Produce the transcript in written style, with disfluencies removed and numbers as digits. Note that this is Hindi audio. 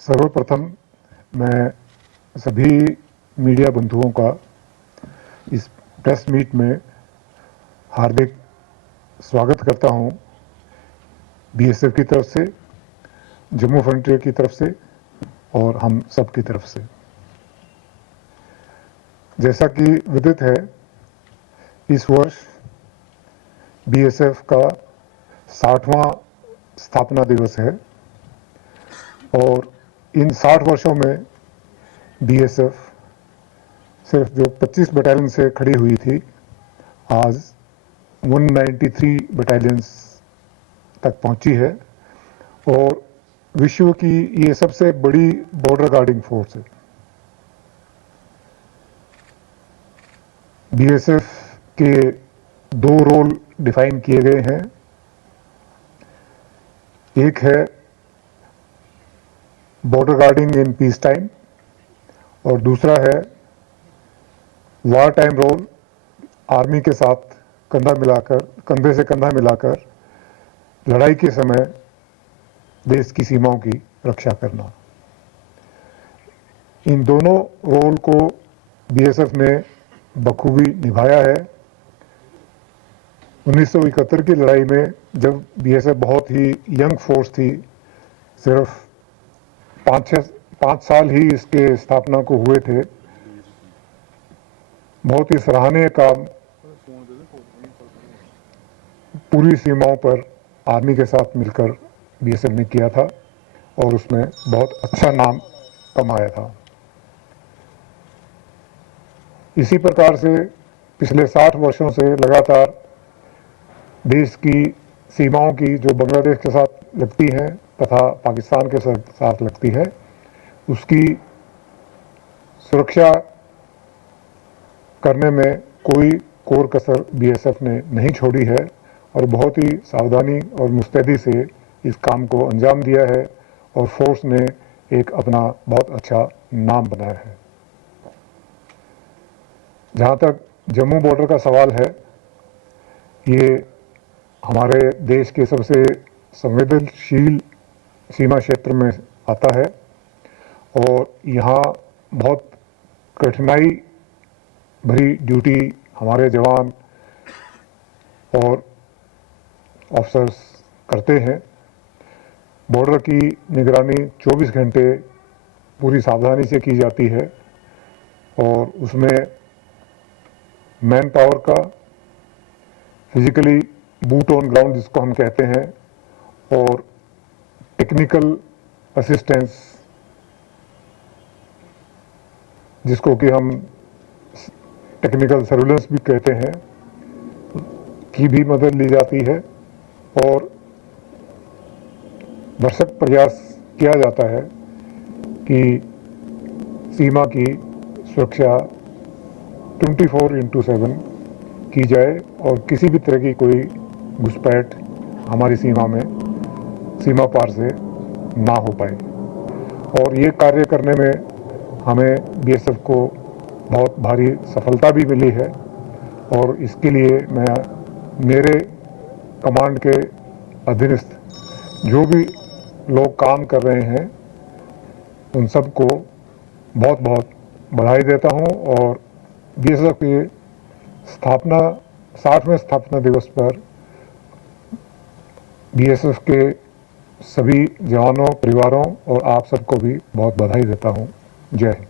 सर्वप्रथम मैं सभी मीडिया बंधुओं का इस प्रेस मीट में हार्दिक स्वागत करता हूं। बीएसएफ की तरफ से, जम्मू फ्रंटियर की तरफ से और हम सब की तरफ से। जैसा कि विदित है, इस वर्ष बीएसएफ का 60वां स्थापना दिवस है और इन 60 वर्षों में बीएसएफ सिर्फ जो 25 बटालियन से खड़ी हुई थी, आज 193 बटालियंस तक पहुंची है और विश्व की ये सबसे बड़ी बॉर्डर गार्डिंग फोर्स है। बीएसएफ के दो रोल डिफाइन किए गए हैं। एक है border guarding in peace time और दूसरा है वार टाइम रोल, आर्मी के साथ कंधे से कंधा मिलाकर लड़ाई के समय देश की सीमाओं की रक्षा करना। इन दोनों रोल को बीएसएफ ने बखूबी निभाया है। 1971 की लड़ाई में जब बीएसएफ बहुत ही यंग फोर्स थी, सिर्फ 5 साल ही इसके स्थापना को हुए थे, बहुत ही सराहनीय काम पूरी सीमाओं पर आर्मी के साथ मिलकर बीएसएफ ने किया था और उसमें बहुत अच्छा नाम कमाया था। इसी प्रकार से पिछले 60 वर्षों से लगातार देश की सीमाओं की जो बांग्लादेश के साथ लगती हैं तथा पाकिस्तान के साथ लगती है, उसकी सुरक्षा करने में कोई कोर कसर बीएसएफ ने नहीं छोड़ी है और बहुत ही सावधानी और मुस्तैदी से इस काम को अंजाम दिया है और फोर्स ने एक अपना बहुत अच्छा नाम बनाया है। जहाँ तक जम्मू बॉर्डर का सवाल है, ये हमारे देश के सबसे संवेदनशील सीमा क्षेत्र में आता है और यहाँ बहुत कठिनाई भरी ड्यूटी हमारे जवान और ऑफिसर्स करते हैं। बॉर्डर की निगरानी 24 घंटे पूरी सावधानी से की जाती है और उसमें मैन पावर का, फिजिकली बूट ऑन ग्राउंड जिसको हम कहते हैं, और टेक्निकल असिस्टेंस जिसको कि हम टेक्निकल सर्विलेंस भी कहते हैं, की भी मदद ली जाती है और भरसक प्रयास किया जाता है कि सीमा की सुरक्षा 24/7 की जाए और किसी भी तरह की कोई घुसपैठ हमारी सीमा पार से ना हो पाए। और ये कार्य करने में हमें बीएसएफ को बहुत भारी सफलता भी मिली है और इसके लिए मैं मेरे कमांड के अधीनस्थ जो भी लोग काम कर रहे हैं उन सबको बहुत बहुत बधाई देता हूं और बीएसएफ के 60वें स्थापना दिवस पर बीएसएफ के सभी जवानों, परिवारों और आप सबको भी बहुत बधाई देता हूं। जय हिंद।